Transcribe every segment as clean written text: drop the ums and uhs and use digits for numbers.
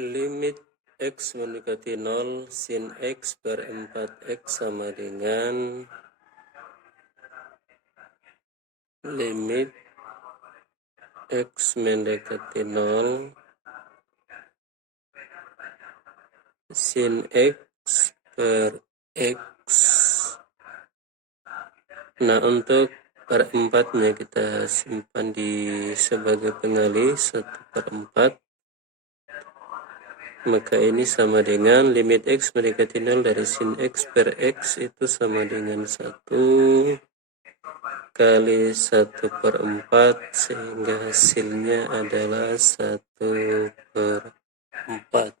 Limit X mendekati 0, sin X per 4X sama dengan limit X mendekati 0, sin X per X. Nah, untuk per 4-nya kita simpan sebagai pengali 1/4. Maka ini sama dengan limit X mendekati 0 dari sin X per X itu sama dengan 1 kali 1/4, sehingga hasilnya adalah 1/4.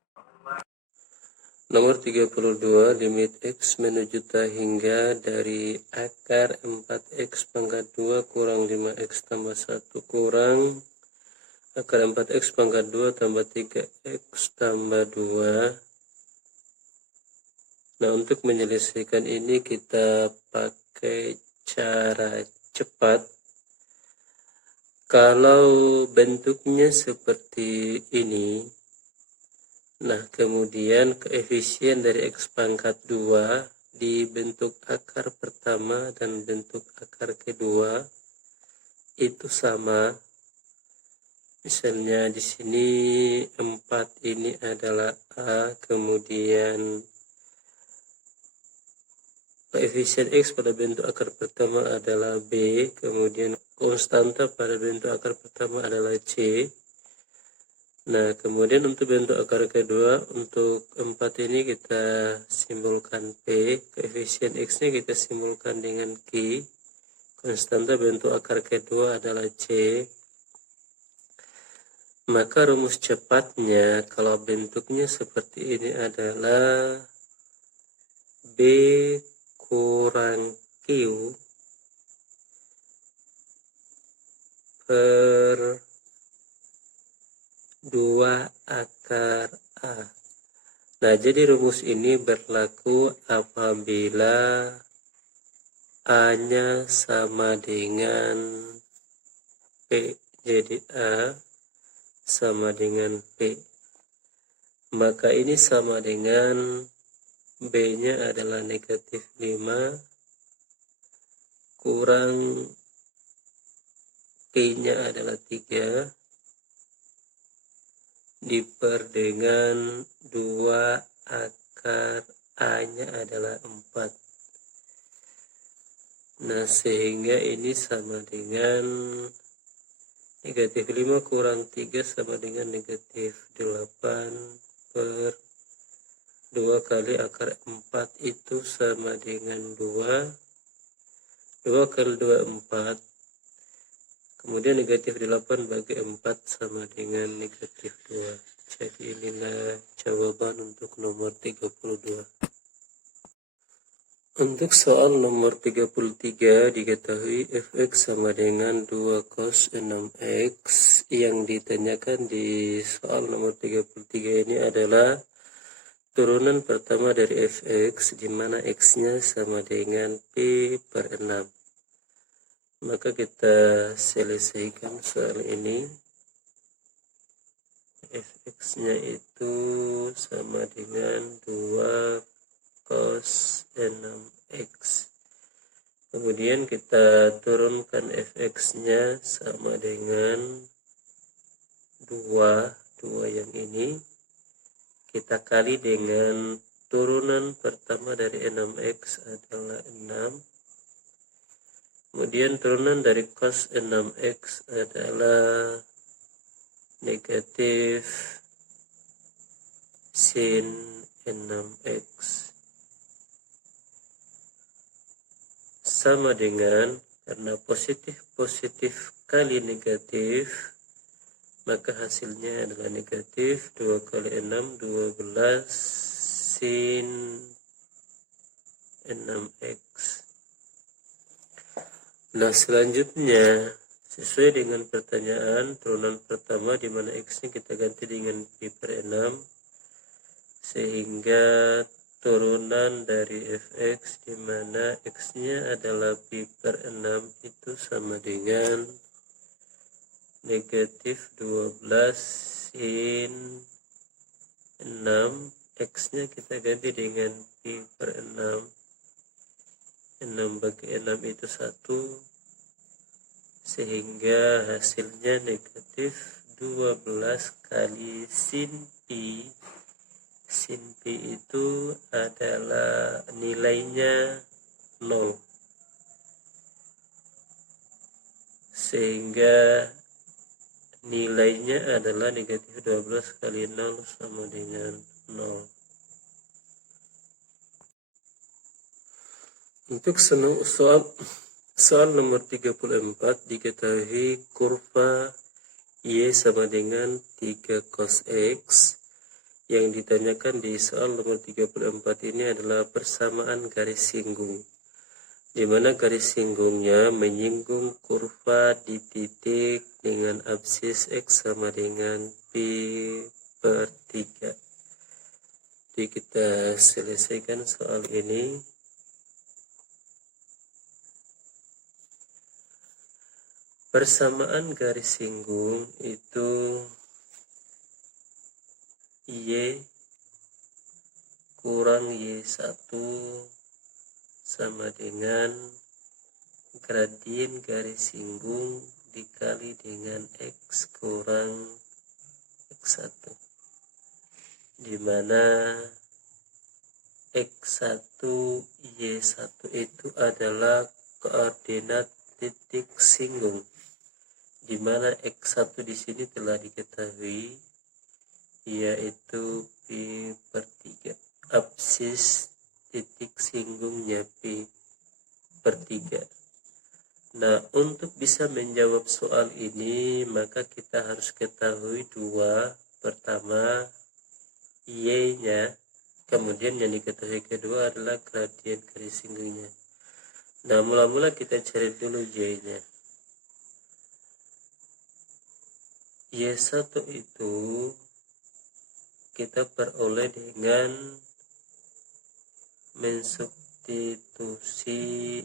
Nomor 32, limit X menuju hingga dari akar 4X pangkat 2 kurang 5X tambah 1 kurang akar 4X pangkat 2 tambah 3X tambah 2. Nah, untuk menyelesaikan ini kita pakai cara cepat. Kalau bentuknya seperti ini, nah kemudian koefisien dari X pangkat 2 di bentuk akar pertama dan bentuk akar kedua itu sama. Misalnya di sini 4 ini adalah A, kemudian koefisien X pada bentuk akar pertama adalah B, kemudian konstanta pada bentuk akar pertama adalah C. Nah, kemudian untuk bentuk akar kedua, untuk 4 ini kita simbolkan P, koefisien X-nya kita simbolkan dengan Q, konstanta bentuk akar kedua adalah C. Maka rumus cepatnya kalau bentuknya seperti ini adalah B kurang Q per 2 akar A. Nah, jadi rumus ini berlaku apabila A-nya sama dengan P. Jadi A sama dengan P. Maka ini sama dengan B-nya adalah negatif 5 kurang P-nya adalah 3 diper dengan 2 akar A-nya adalah 4. Nah, sehingga ini sama dengan negatif 5 kurang 3 sama dengan negatif 8 per 2 kali akar 4 itu sama dengan 2. 2 kali 2, 4. Kemudian negatif 8 bagi 4 sama dengan negatif 2. Jadi inilah jawaban untuk nomor 32. Untuk soal nomor 33 diketahui fx sama dengan 2 cos 6x. Yang ditanyakan di soal nomor 33 ini adalah turunan pertama dari fx di mana x-nya sama dengan pi per 6. Maka kita selesaikan soal ini. Fx-nya itu sama dengan 2 cos 6x. Kemudian kita turunkan fx-nya sama dengan 2 yang ini. Kita kali dengan turunan pertama dari 6x adalah 6. Kemudian turunan dari cos 6x adalah negatif sin 6x. Sama dengan, karena positif kali negatif, maka hasilnya adalah negatif 2 kali 6, 12 sin 6x. Nah, selanjutnya sesuai dengan pertanyaan, turunan pertama di mana x-nya kita ganti dengan pi per 6, sehingga turunan dari fx di mana x-nya adalah pi per 6 itu sama dengan negatif 12 sin 6, X-nya kita ganti dengan pi per 6. 6 bagi 6 itu 1, sehingga hasilnya negatif 12 kali sin pi. Sin pi itu adalah nilainya 0. Sehingga nilainya adalah negatif 12 kali 0 sama dengan 0. Untuk soal nomor 34, diketahui kurva Y sama dengan 3 cos X. Yang ditanyakan di soal nomor 34 ini adalah persamaan garis singgung, di mana garis singgungnya menyinggung kurva di titik dengan absis X sama dengan pi per 3. Jadi kita selesaikan soal ini. Persamaan garis singgung itu Y kurang Y1 sama dengan gradien garis singgung dikali dengan X kurang X1, di mana X1 Y1 itu adalah koordinat titik singgung, di mana X1 di sini telah diketahui yaitu pi per 3. Absis titik singgungnya pi per 3. Nah, untuk bisa menjawab soal ini, maka kita harus ketahui dua. Pertama, Y-nya. Kemudian yang diketahui kedua adalah gradien garis singgungnya. Nah, mula-mula kita cari dulu Y-nya. Y1 itu kita peroleh dengan mensubstitusi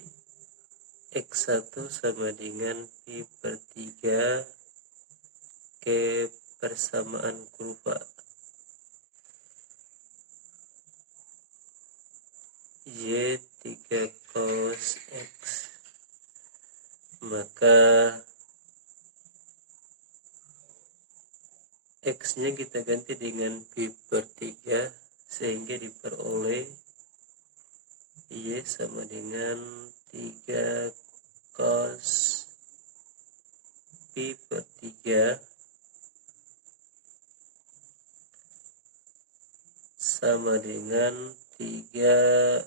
X1 sama dengan pi per 3 ke persamaan kurva Y 3 cos X. Maka X-nya kita ganti dengan pi per 3, sehingga diperoleh Y sama dengan 3 cos pi per 3 sama dengan 3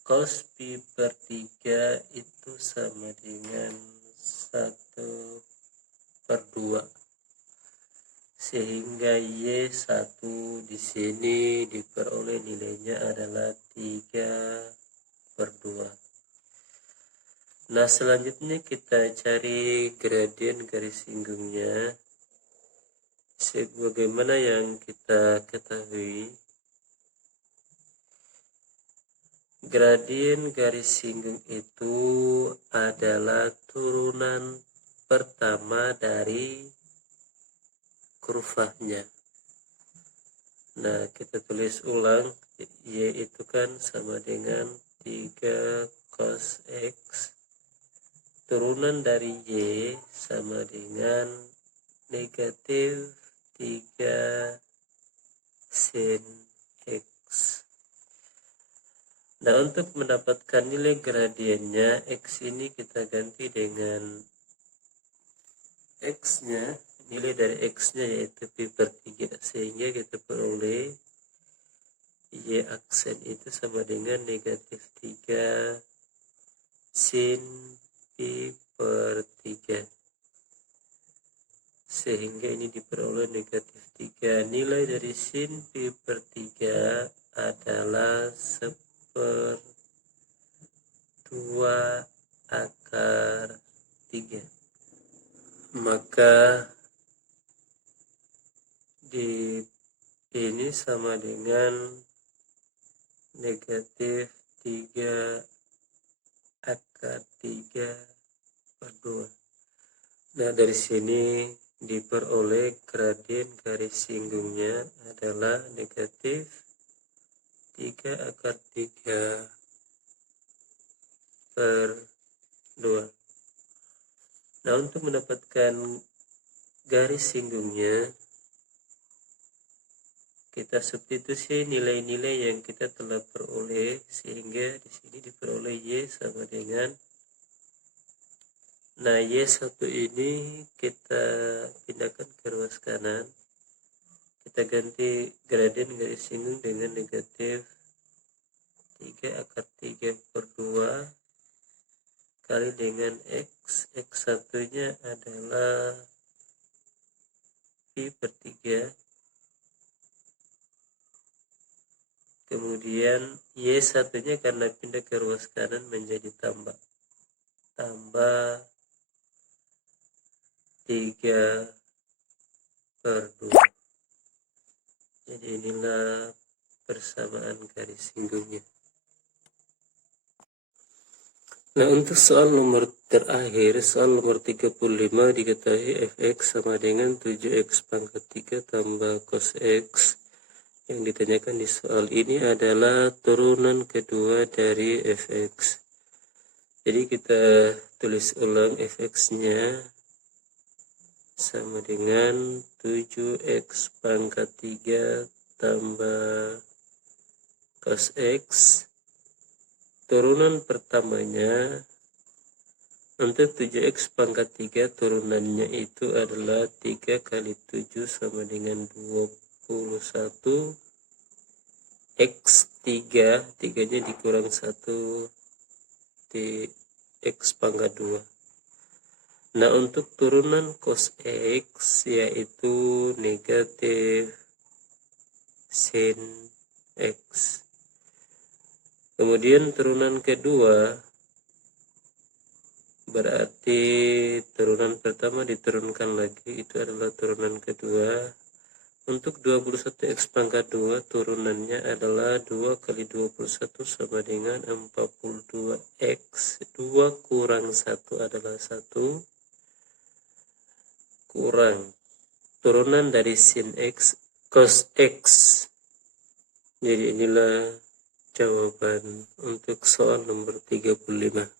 cos pi per 3 itu sama dengan 1 per 2. Sehingga Y1 di sini diperoleh nilainya adalah 3 per 2. Nah, selanjutnya kita cari gradien garis singgungnya. Sebagaimana yang kita ketahui, gradien garis singgung itu adalah turunan pertama dari kurvanya. Nah, kita tulis ulang, Y itu kan sama dengan 3 cos X. Turunan dari Y sama dengan negatif 3 sin X. Nah, untuk mendapatkan nilai gradiennya, X ini kita ganti dengan X-nya. Nilai dari X-nya yaitu pi per 3, sehingga kita peroleh Y aksen itu sama dengan negatif 3 sin pi per 3, sehingga ini diperoleh negatif 3. Nilai dari sin pi per 3 adalah 1/2 akar 3. Maka di ini sama dengan negatif 3 akar 3 per 2. Nah, dari sini diperoleh gradien garis singgungnya adalah negatif 3 akar 3 per 2. Nah, untuk mendapatkan garis singgungnya, kita substitusi nilai-nilai yang kita telah peroleh, sehingga di sini diperoleh Y sama dengan, nah Y1 ini kita pindahkan ke ruas kanan, kita ganti gradien garis singgung dengan negatif 3 akar 3 per 2 kali dengan X1 nya adalah Pi per 3, kemudian Y1 nya karena pindah ke ruas kanan menjadi tambah 3 per 2. Jadi inilah persamaan garis singgungnya. Nah, untuk soal nomor terakhir, soal nomor 35, diketahui fx sama dengan 7x pangkat 3 tambah cos x. Yang ditanyakan di soal ini adalah turunan kedua dari fx. Jadi kita tulis ulang, fx-nya sama dengan 7x pangkat 3 tambah cos x. Turunan pertamanya untuk 7x pangkat 3 turunannya itu adalah 3 kali 7 sama dengan 21 x3, 3 nya dikurang 1 di x pangkat 2. Nah, untuk turunan cos x yaitu negatif sin x. Kemudian turunan kedua berarti turunan pertama diturunkan lagi, itu adalah turunan kedua. Untuk 21x pangkat 2 turunannya adalah 2 kali 21 sama dengan 42x. 2 kurang 1 adalah 1, kurang turunan dari sin x cos x. Jadi inilah jawaban untuk soal nomor 35.